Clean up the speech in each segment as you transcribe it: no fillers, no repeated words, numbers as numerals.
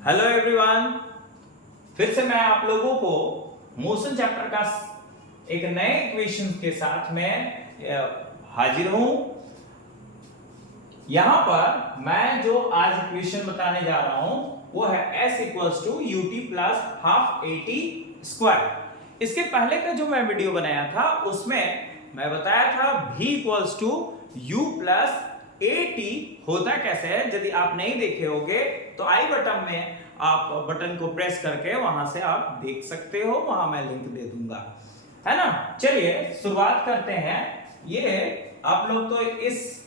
Hello everyone, फिर से मैं आप लोगों को मोशन चैप्टर का एक नए इक्वेशन के साथ में हाजिर हूं। यहां पर मैं जो आज इक्वेशन बताने जा रहा हूं वो है s equals to U T plus half A T square. इसके पहले का जो मैं वीडियो बनाया था उसमें मैं बताया था v equals to U plus A T होता कैसे है। यदि आप नहीं देखे होंगे तो आई बटन में आप बटन को प्रेस करके वहां से आप देख सकते हो, वहां मैं लिंक दे दूंगा, है ना। चलिए शुरुआत करते हैं। ये आप लोग तो इस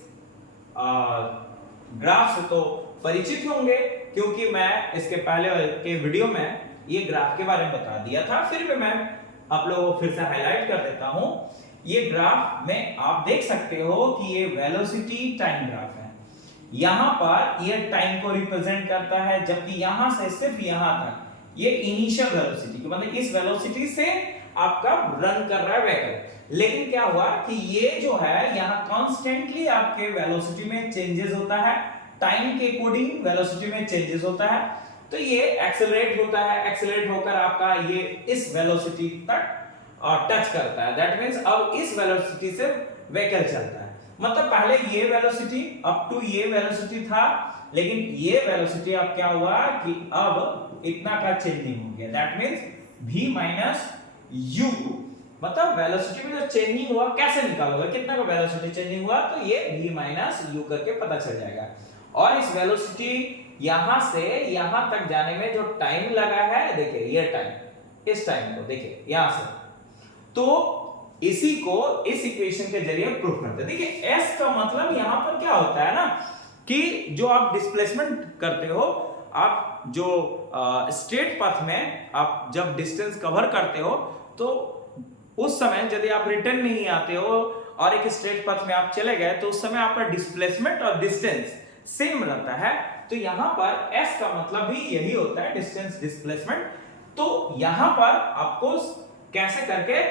ग्राफ से तो परिचित होंगे क्योंकि मैं इसके पहले के वीडियो में ये ग्राफ के बारे में बता दिया था। फिर भी मैं आप लोगों को फिर से हाईलाइट कर देता हूं। ये ग्राफ में आप देख सकते हो कि ये वेलोसिटी टाइम ग्राफ है। यहां पर ये टाइम को रिप्रेजेंट करता है, जबकि यहां से सिर्फ यहां तक ये इनिशियल वेलोसिटी, मतलब इस वेलोसिटी से आपका रन कर रहा है व्हीकल। लेकिन क्या हुआ कि ये जो है यहाँ कॉन्स्टेंटली आपके वेलोसिटी में चेंजेस होता है, टाइम के अकॉर्डिंग वेलोसिटी में चेंजेस होता है। तो ये एक्सेलरेट होता है, एक्सेलरेट होकर आपका ये इस वेलोसिटी तक टच करता है। दैट मींस अब इस वेलोसिटी से व्हीकल चलता है। मतलब पहले ये वेलोसिटी अप टू ये वेलोसिटी था, लेकिन ये वेलोसिटी अब क्या हुआ कि अब इतना का चेंजिंग हो गया। That means v minus u, मतलब वेलोसिटी में जो चेंजिंग हुआ कैसे निकालोगे, कितना का वेलोसिटी चेंजिंग हुआ, तो ये v माइनस u करके पता चल जाएगा। और इस वेलोसिटी यहां से यहां तक जाने में जो टाइम लगा है, देखिए ये टाइम, इस टाइम को देखिए यहां से, तो इसी को इस इक्वेशन के जरिए प्रूफ करते हैं। देखिए s का मतलब यहां पर क्या होता है ना कि जो आप डिस्प्लेसमेंट करते हो, आप जो स्ट्रेट पाथ में आप जब डिस्टेंस कवर करते हो तो उस समय यदि आप रिटर्न नहीं आते हो और एक स्ट्रेट पाथ में आप चले गए तो उस समय आपका डिस्प्लेसमेंट और डिस्टेंस सेम रहता है। तो यहां पर s का मतलब भी यही होता है, डिस्टेंस डिस्प्लेसमेंट। तो यहां पर आपको कैसे करके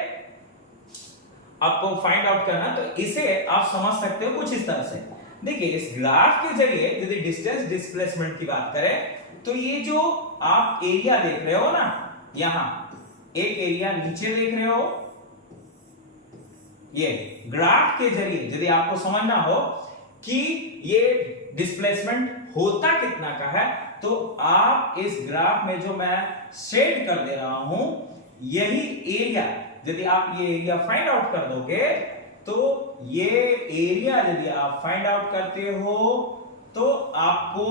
आपको फाइंड आउट करना, तो इसे आप समझ सकते हो कुछ इस तरह से। देखिए इस ग्राफ के जरिए यदि डिस्टेंस डिस्प्लेसमेंट की बात करें तो ये जो आप एरिया देख रहे हो ना, यहां एक एरिया नीचे देख रहे हो, ये ग्राफ के जरिए यदि आपको समझना हो कि ये डिस्प्लेसमेंट होता कितना का है, तो आप इस ग्राफ में जो मैं शेड कर दे रहा हूं यही एरिया, यदि आप ये एरिया फाइंड आउट कर दोगे तो ये एरिया यदि आप फाइंड आउट करते हो तो आपको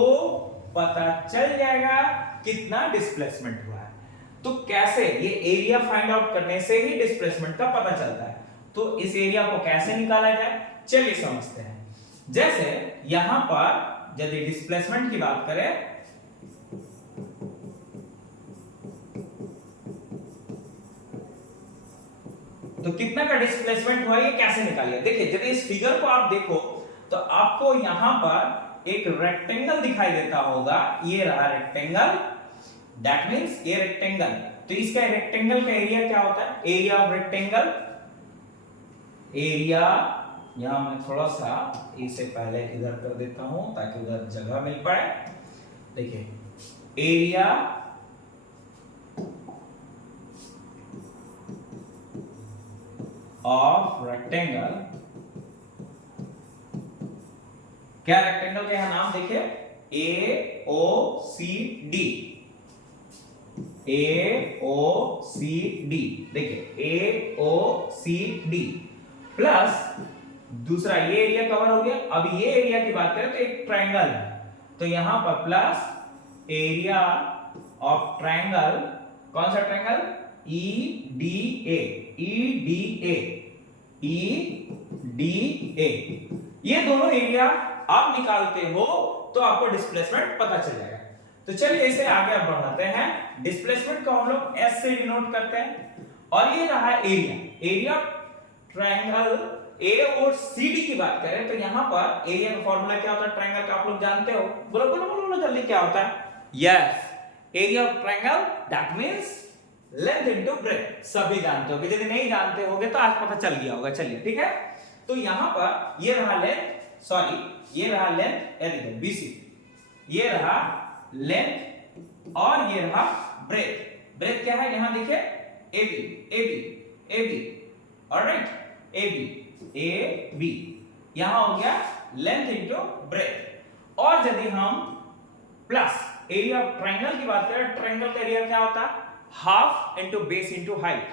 पता चल जाएगा कितना डिस्प्लेसमेंट हुआ है। तो कैसे, ये एरिया फाइंड आउट करने से ही डिस्प्लेसमेंट का पता चलता है। तो इस एरिया को कैसे निकाला जाए, चलिए समझते हैं। जैसे यहां पर यदि डिस्प्लेसमेंट की बात करें तो कितना का डिस्प्लेसमेंट हुआ ये कैसे निकालिए। देखिए यदि इस फिगर को आप देखो तो आपको यहां पर एक रेक्टेंगल दिखाई देता होगा, ये रहा रेक्टेंगल। दैट मींस ये रेक्टेंगल, तो इसका रेक्टेंगल का एरिया क्या होता है, एरिया ऑफ रेक्टेंगल, एरिया, यहां मैं थोड़ा सा इसे पहले इधर कर देता हूं ताकि उधर जगह मिल पाए। देखिए एरिया ऑफ रेक्टेंगल, क्या रेक्टेंगल का यहां नाम देखिए ए ओ सी डी, ए ओ सी डी, देखिए ए ओ सी डी प्लस दूसरा ये एरिया कवर हो गया। अब ये एरिया की बात करें तो एक ट्रायंगल है, तो यहां पर प्लस एरिया ऑफ ट्रायंगल, कौन सा triangle, E D A, E D A, E D A, ये दोनों एरिया आप निकालते हो तो आपको डिस्प्लेसमेंट पता चल जाएगा। तो चलिए इसे आगे अब बढ़ाते हैं। डिस्प्लेसमेंट को हम लोग एस से डिनोट करते हैं। और ये रहा एरिया, एरिया ट्रायंगल ए और सी डी की बात करें तो यहां पर एरिया का फॉर्मूला क्या होता है ट्रायंगल का, आप लोग जानते हो, बोलो बोलो बोलो जल्दी, क्या होता है, yes, area of triangle that means length into breadth. सभी जानते होगे, यदि नहीं जानते होगे तो आज पता चल गया होगा। चलिए ठीक है, तो यहां पर ये रहा लेंथ, सॉरी ये रहा लेंथ, BC, ये रहा लेंथ और ये रहा ब्रेथ। ब्रेथ क्या है यहां देखिए, AB AB AB, alright, AB AB, यहां हो गया लेंथ इनटू ब्रेथ। और यदि हम प्लस एरिया ऑफ ट्रायंगल की बात करें, ट्रायंगल का एरिया क्या होता है, half into base into height,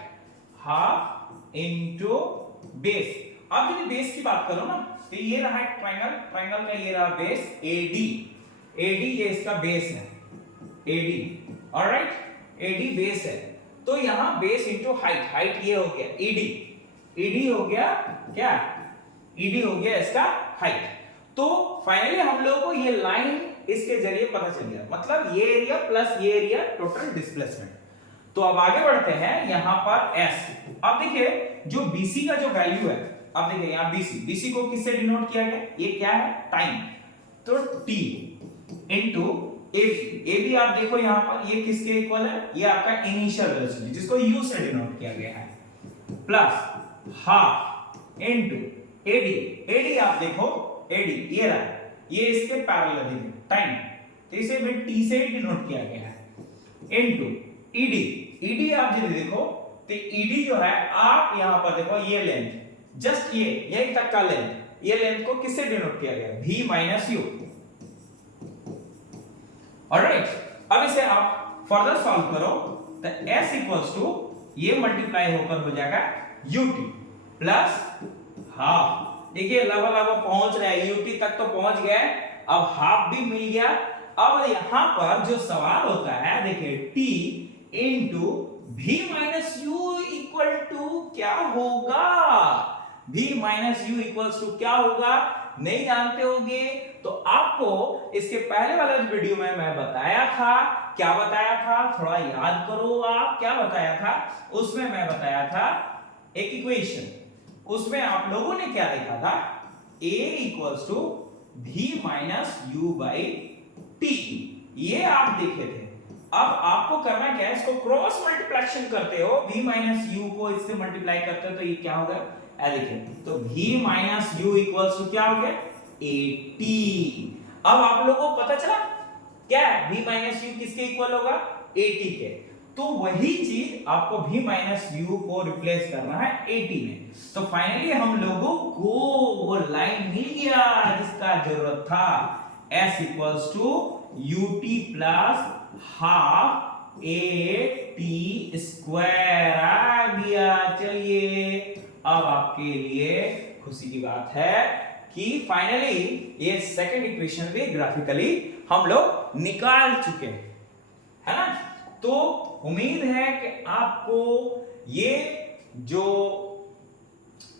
half into base. अब यदि बेस की बात करो ना, तो ये रहा एक ट्रायंगल, ट्रायंगल का ये रहा बेस AD, AD ये इसका बेस है, AD, ऑलराइट, AD बेस है। तो यहां बेस इनटू हाइट, हाइट ये हो गया ED, ED हो गया क्या, ED हो गया इसका हाइट। तो फाइनली हम लोगों को ये लाइन इसके जरिए पता चल गया, मतलब ये एरिया प्लस ये एरिया टोटल डिस्प्लेसमेंट। तो अब आगे बढ़ते हैं यहां पर S। अब देखिए जो BC का जो वैल्यू है, अब देखिए यहां BC को किससे डिनोट किया गया, ये क्या है, टाइम, तो T इनटू AB आप देखो यहां पर ये किसके इक्वल है, ये आपका इनिशियल वेलोसिटी जिसको U से डिनोट किया गया है, प्लस हाफ इनटू AD आप देखो, AD ये रहा, ये इसके पैरेलल है टाइम, तो इसे भी T से डिनोट किया गया है, इनटू ED आप यदि देखो तो ED जो है, आप यहां पर देखो ये लेंथ, जस्ट ये यही तक का लेंथ, ये लेंथ को किससे डिनोट किया गया, V माइनस U, ऑलराइट। अब इसे आप फर्दर सॉल्व करो तो S इक्वल्स टू ये मल्टीप्लाई होकर हो जाएगा UT प्लस हाफ। देखिए लगभग पहुंच रहा है, UT तक तो पहुंच गए, अब हाफ भी मिल गया। अब यहां पर जो सवाल होता है देखिए T into V minus U equal to क्या होगा, V minus U equals to क्या होगा, नहीं जानते होंगे तो आपको इसके पहले वाले वीडियो में मैं बताया था, क्या बताया था, थोड़ा याद करो आप, क्या बताया था, उसमें मैं बताया था एक इक्वेशन, उसमें आप लोगों ने क्या लिखा था, A equals to V minus U by T, ये आप देखे थे। अब आपको करना क्या है, इसको क्रॉस मल्टीप्लिकेशन करते हो, V माइनस यू को इससे मल्टीप्लाई करते हो तो ये क्या होगा, देखिए तो V minus U equals to क्या हो गया 80। अब आप लोगों को पता चला क्या है, V माइनस यू किसके इक्वल होगा 80 के, तो वही चीज आपको V माइनस यू को रिप्लेस करना है 80 में। तो फाइनली हम लोगों को वो लाइन मिल गया जिसका जरूरत था, S equals to UT plus half AT square आ गया। चलिए अब आपके लिए खुशी की बात है कि फाइनली ये सेकंड इक्वेशन भी ग्राफिकली हम लोग निकाल चुके हैं, है ना। तो उम्मीद है कि आपको ये जो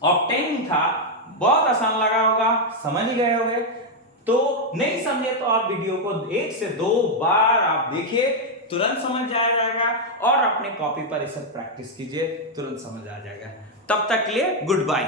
ऑब्टेनिंग था बहुत आसान लगा होगा, समझ गए होंगे। तो नहीं समझे तो आप वीडियो को 1 से 2 बार आप देखिए, तुरंत समझ आ जाएगा, और अपने कॉपी पर इसे प्रैक्टिस कीजिए, तुरंत समझ आ जाएगा। तब तक के लिए गुड बाय।